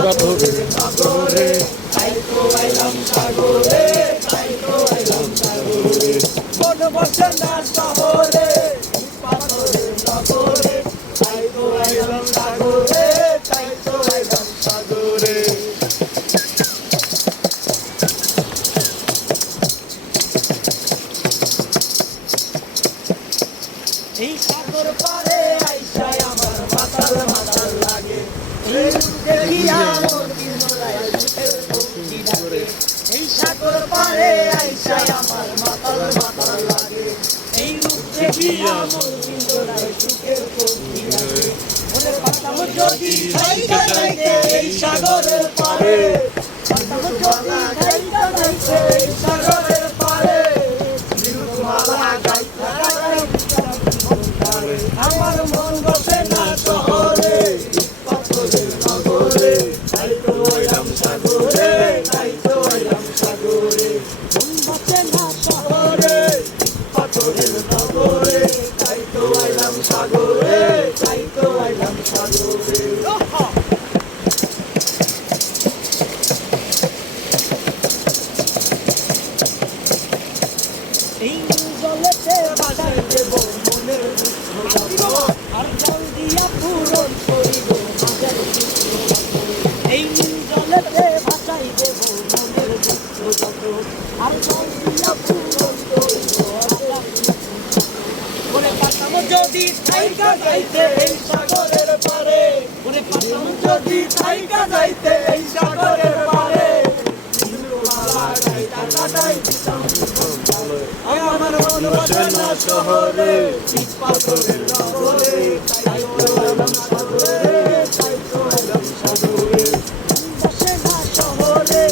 পাথরের নগরে, তাই তো আইলাম সাগরে, তাই তো আইলাম সাগরে। মন বসে না শহরে, পাথরের নগরে, তাই তো আইলাম সাগরে, তাই তো আইলাম সাগরে। এই সাগর পারে আইসাই আমার মাতাল মাতাল লাগে, এই রূপ দেখিয়া মন বিমলায় সুখের পক্ষী ডাকে। এই সাগর পারে আইসাই আমার মাতাল মাতাল লাগে, এই রূপ দেখিয়া মন বিমলায় সুখের পক্ষী ডাকে। ওরে পাতাম যদি যাইতে যাইতে এই সাগরের পারে, পাতাম যদি যাইতে যাইতে এই সাগরের পারে, নিরুমালা গাইতে আমার মন বসে না শহরে, পাথরের নগরে, তাই তো আইলাম সাগরে, তাই তো আইলাম সাগরে। মন বসে না শহরে, পাথরের নগরে, তাই তো আইলাম সাগরে, তাই তো আইলাম সাগরে। এই জলেতে বাজাই দেব মনের দুঃখ, আর জল দিয়া পূরণ করিব মাঝের দুঃখ। এই জলেতে বাজাই দেব মনের দুঃখ যত, আর জল দিয়া পূরণ করিব মাঝের দুঃখ। ওরে পাতাম যদি থাইকা যাইতে এই সাগরের পারে, ওরে পাতাম যদি থাইকা যাইতে এই সাগরের পারে, নিরুমালা গাইতা কাটাই দিতাম জীবন কালে। আমার মন বসে না শহরে, পাথরের নগরে, তাই তো আইলাম সাগরে, তাই তো আইলাম সাগরে। মন বসে না শহরে,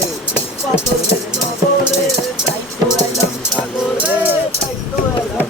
পাথরের নগরে, তাই তো আইলাম সাগরে, তাই তো আইলাম।